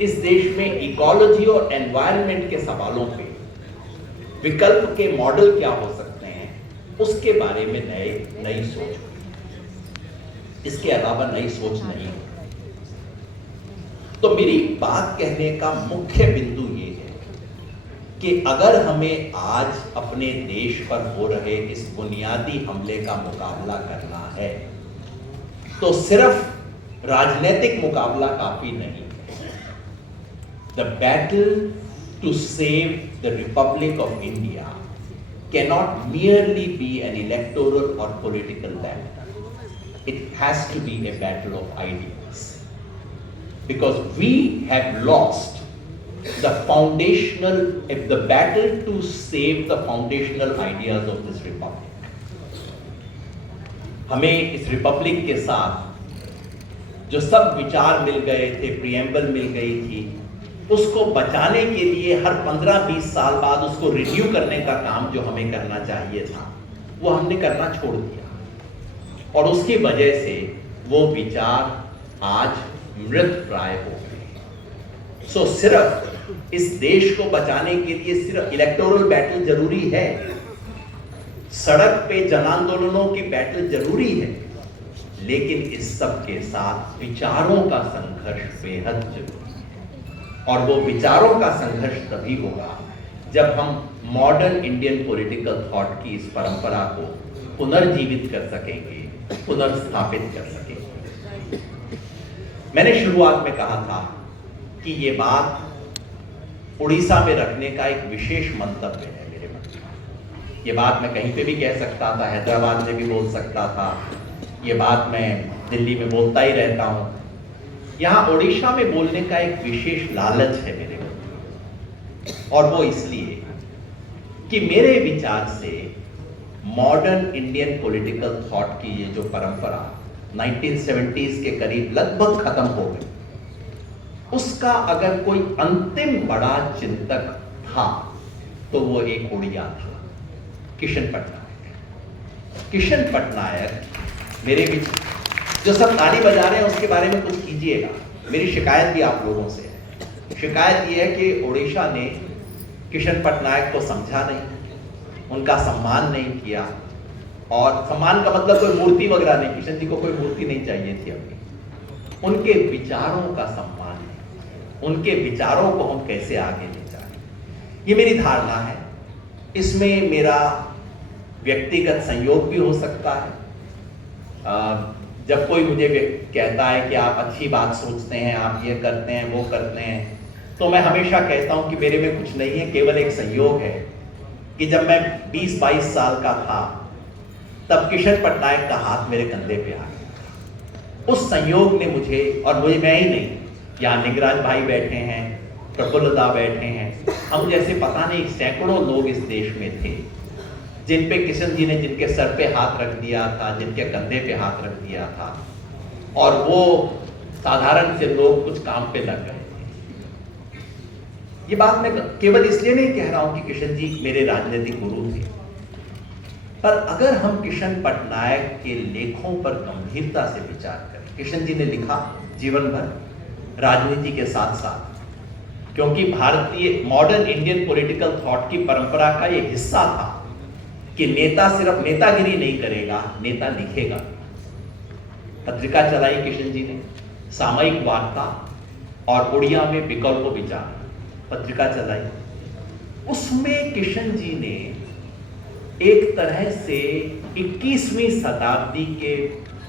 इस देश में इकोलॉजी और एनवायरनमेंट के सवालों पे विकल्प के मॉडल क्या हो सकते हैं, उसके बारे में नई सोच हुई। इसके अलावा नई सोच नहीं। तो मेरी बात कहने का मुख्य बिंदु ये है कि अगर हमें आज अपने देश पर हो रहे इस बुनियादी हमले का मुकाबला करना है तो सिर्फ राजनीतिक मुकाबला काफी नहीं। The battle to save the Republic of India cannot merely be an electoral or political battle. It has to be a battle of ideas. Because we have lost the battle to save the foundational ideas of this republic. हमें इस Republic के साथ जो सब विचार मिल गए थे, preamble मिल गई थी, उसको बचाने के लिए हर 15-20 साल बाद उसको रिन्यू करने का काम जो हमें करना चाहिए था वो हमने करना छोड़ दिया और उसकी वजह से वो विचार आज मृत प्राय हो गए। सो सिर्फ इस देश को बचाने के लिए सिर्फ इलेक्टोरल बैटल जरूरी है, सड़क पे जन आंदोलनों की बैटल जरूरी है, लेकिन इस सब के साथ विचारों का संघर्ष बेहद जरूरी है। और वो विचारों का संघर्ष तभी होगा जब हम मॉडर्न इंडियन पॉलिटिकल थॉट की इस परंपरा को पुनर्जीवित कर सकेंगे, पुनर्स्थापित कर सकेंगे। मैंने शुरुआत में कहा था कि ये बात उड़ीसा में रखने का एक विशेष मंतव्य है मेरे मन में। ये बात मैं कहीं पे भी कह सकता था, हैदराबाद में भी बोल सकता था, ये बात मैं दिल्ली में बोलता ही रहता हूँ। यहाँ ओडिशा में बोलने का एक विशेष लालच है मेरे को, और वो इसलिए कि मेरे विचार से मॉडर्न इंडियन पॉलिटिकल थॉट की ये जो परंपरा 1970s के करीब लगभग खत्म हो गई, उसका अगर कोई अंतिम बड़ा चिंतक था तो वो एक उड़िया था, किशन पटनायक। किशन पटनायक मेरे जो सब ताली बजा रहे हैं उसके बारे में कुछ कीजिएगा। मेरी शिकायत भी आप लोगों से है। शिकायत ये है कि ओडिशा ने किशन पटनायक को समझा नहीं, उनका सम्मान नहीं किया। और सम्मान का मतलब कोई मूर्ति वगैरह नहीं, किशन जी को कोई मूर्ति नहीं चाहिए थी अपनी, उनके विचारों का सम्मान है, उनके विचारों को हम कैसे आगे ले जाएं, ये मेरी धारणा है। इसमें मेरा व्यक्तिगत संयोग भी हो सकता है। जब कोई मुझे कहता है कि आप अच्छी बात सोचते हैं, आप ये करते हैं, वो करते हैं, तो मैं हमेशा कहता हूं कि मेरे में कुछ नहीं है, केवल एक संयोग है कि जब मैं 20-22 साल का था तब किशन पटनायक का हाथ मेरे कंधे पे आ गया। उस संयोग ने मुझे, और मुझे मैं ही नहीं, यहाँ निगराज भाई बैठे हैं, प्रफुल्लदा बैठे हैं, हम जैसे पता नहीं सैकड़ों लोग इस देश में थे जिन पे किशन जी ने जिनके सर पे हाथ रख दिया था, जिनके कंधे पे हाथ रख दिया था, और वो साधारण से लोग कुछ काम पे लग गए थे। ये बात मैं केवल इसलिए नहीं कह रहा हूं कि किशन जी मेरे राजनीतिक गुरु थे, पर अगर हम किशन पटनायक के लेखों पर गंभीरता से विचार करें, किशन जी ने लिखा जीवन भर राजनीति के साथ साथ, क्योंकि भारतीय मॉडर्न इंडियन पॉलिटिकल थॉट की परंपरा का ये हिस्सा था कि नेता सिर्फ नेतागिरी नहीं करेगा, नेता लिखेगा। पत्रिका चलाई किशन जी ने, सामयिक वार्ता और उड़िया में विकल्प विचार पत्रिका चलाई। उसमें किशन जी ने एक तरह से 21वीं शताब्दी के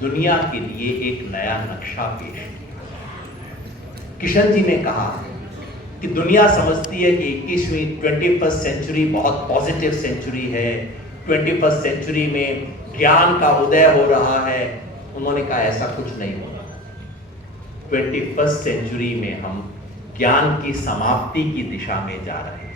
दुनिया के लिए एक नया नक्शा पेश किया। किशन जी ने कहा कि दुनिया समझती है कि 21वीं सेंचुरी बहुत पॉजिटिव सेंचुरी है, 21st सेंचुरी में ज्ञान का उदय हो रहा है। उन्होंने कहा ऐसा कुछ नहीं हो रहा। 21st सेंचुरी में हम ज्ञान की समाप्ति की दिशा में जा रहे हैं।